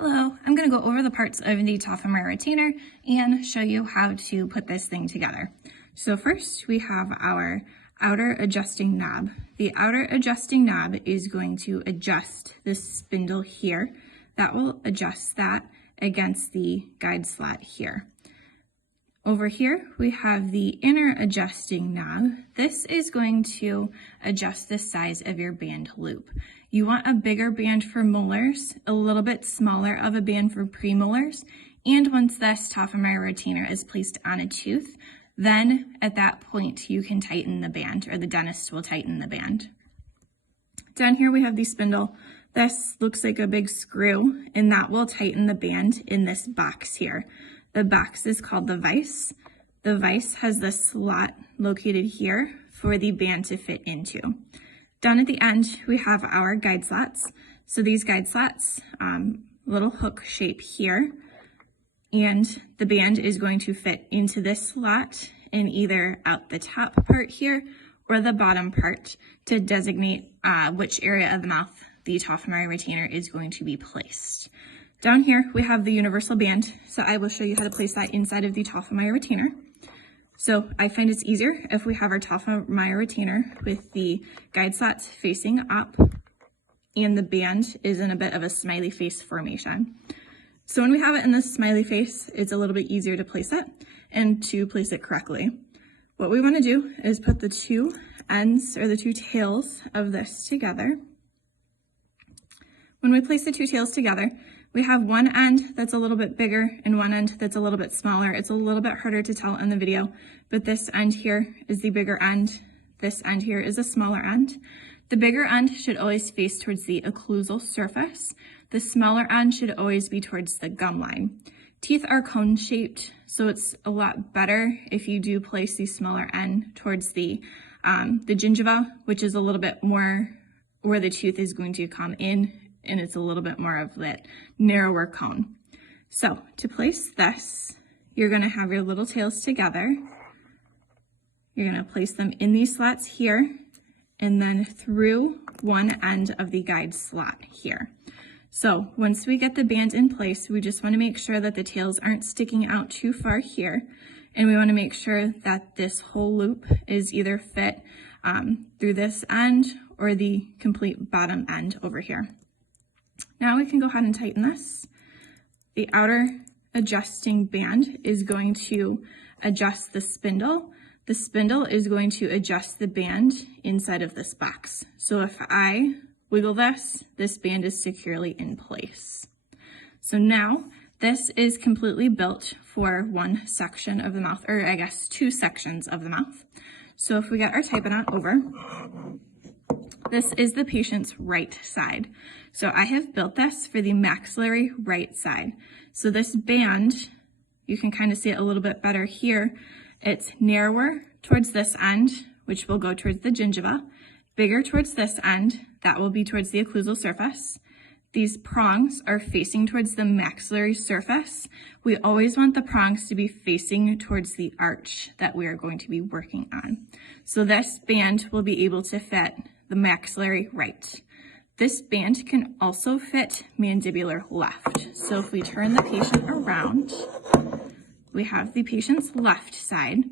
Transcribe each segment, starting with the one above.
Hello, I'm going to go over the parts of the Tofflemire retainer and show you how to put this thing together. So first we have our outer adjusting knob. The outer adjusting knob is going to adjust this spindle here. That will adjust that against the guide slot here. Over here, we have the inner adjusting knob. This is going to adjust the size of your band loop. You want a bigger band for molars, a little bit smaller of a band for premolars, and once this Tofflemire retainer is placed on a tooth, then at that point you can tighten the band, or the dentist will tighten the band. Down here we have the spindle. This looks like a big screw, and that will tighten the band in this box here. The box is called the vise. The vise has the slot located here for the band to fit into. Down at the end, we have our guide slots. So these guide slots, little hook shape here, and the band is going to fit into this slot and either out the top part here or the bottom part to designate which area of the mouth the Tofflemire retainer is going to be placed. Down here, we have the universal band, so I will show you how to place that inside of the Tofflemire retainer. So I find it's easier if we have our Tofflemire retainer with the guide slots facing up and the band is in a bit of a smiley face formation. So when we have it in this smiley face, it's a little bit easier to place it and to place it correctly. What we want to do is put the two ends or the two tails of this together. When we place the two tails together, we have one end that's a little bit bigger and one end that's a little bit smaller. It's a little bit harder to tell in the video, but this end here is the bigger end. This end here is a smaller end. The bigger end should always face towards the occlusal surface. The smaller end should always be towards the gum line. Teeth are cone shaped, so it's a lot better if you do place the smaller end towards the gingiva, which is a little bit more where the tooth is going to come in, and it's a little bit more of that narrower cone. So to place this, you're going to have your little tails together. You're going to place them in these slots here and then through one end of the guide slot here. So once we get the band in place, we just want to make sure that the tails aren't sticking out too far here, and we want to make sure that this whole loop is either fit through this end or the complete bottom end over here. Now we can go ahead and tighten this. The outer adjusting band is going to adjust the spindle. The spindle is going to adjust the band inside of this box. So if I wiggle this, this band is securely in place. So now this is completely built for one section of the mouth, or I guess two sections of the mouth. So if we get our Typodont over, this is the patient's right side. So I have built this for the maxillary right side. So this band, you can kind of see it a little bit better here. It's narrower towards this end, which will go towards the gingiva, bigger towards this end, that will be towards the occlusal surface. These prongs are facing towards the maxillary surface. We always want the prongs to be facing towards the arch that we are going to be working on. So this band will be able to fit the maxillary right. This band can also fit mandibular left. So if we turn the patient around, we have the patient's left side.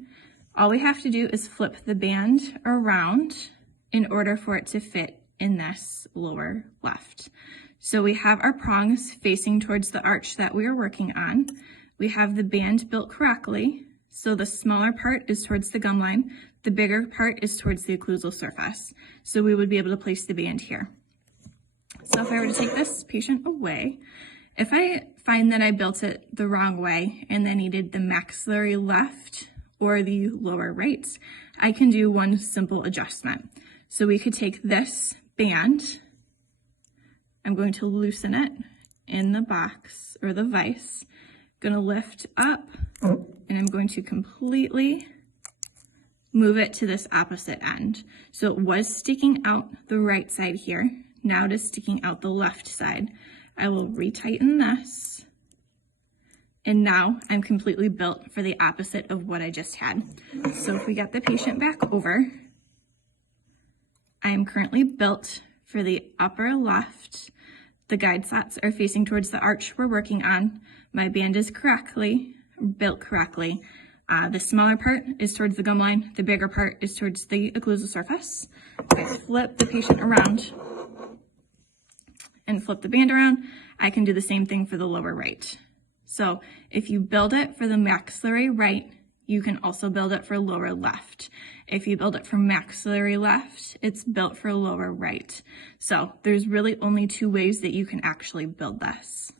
All we have to do is flip the band around in order for it to fit in this lower left. So we have our prongs facing towards the arch that we are working on. We have the band built correctly. So the smaller part is towards the gum line. The bigger part is towards the occlusal surface. So we would be able to place the band here. So if I were to take this patient away, if I find that I built it the wrong way and then needed the maxillary left or the lower right, I can do one simple adjustment. So we could take this band, I'm going to loosen it in the box or the vise, going to lift up, and I'm going to completely move it to this opposite end. So it was sticking out the right side here. Now it is sticking out the left side. I will retighten this. And now I'm completely built for the opposite of what I just had. So if we get the patient back over, I am currently built for the upper left. the guide slats are facing towards the arch we're working on. My band is built correctly. The smaller part is towards the gum line. The bigger part is towards the occlusal surface. If I flip the patient around and flip the band around, I can do the same thing for the lower right. So if you build it for the maxillary right, you can also build it for lower left. If you build it for maxillary left, it's built for lower right. So there's really only two ways that you can actually build this.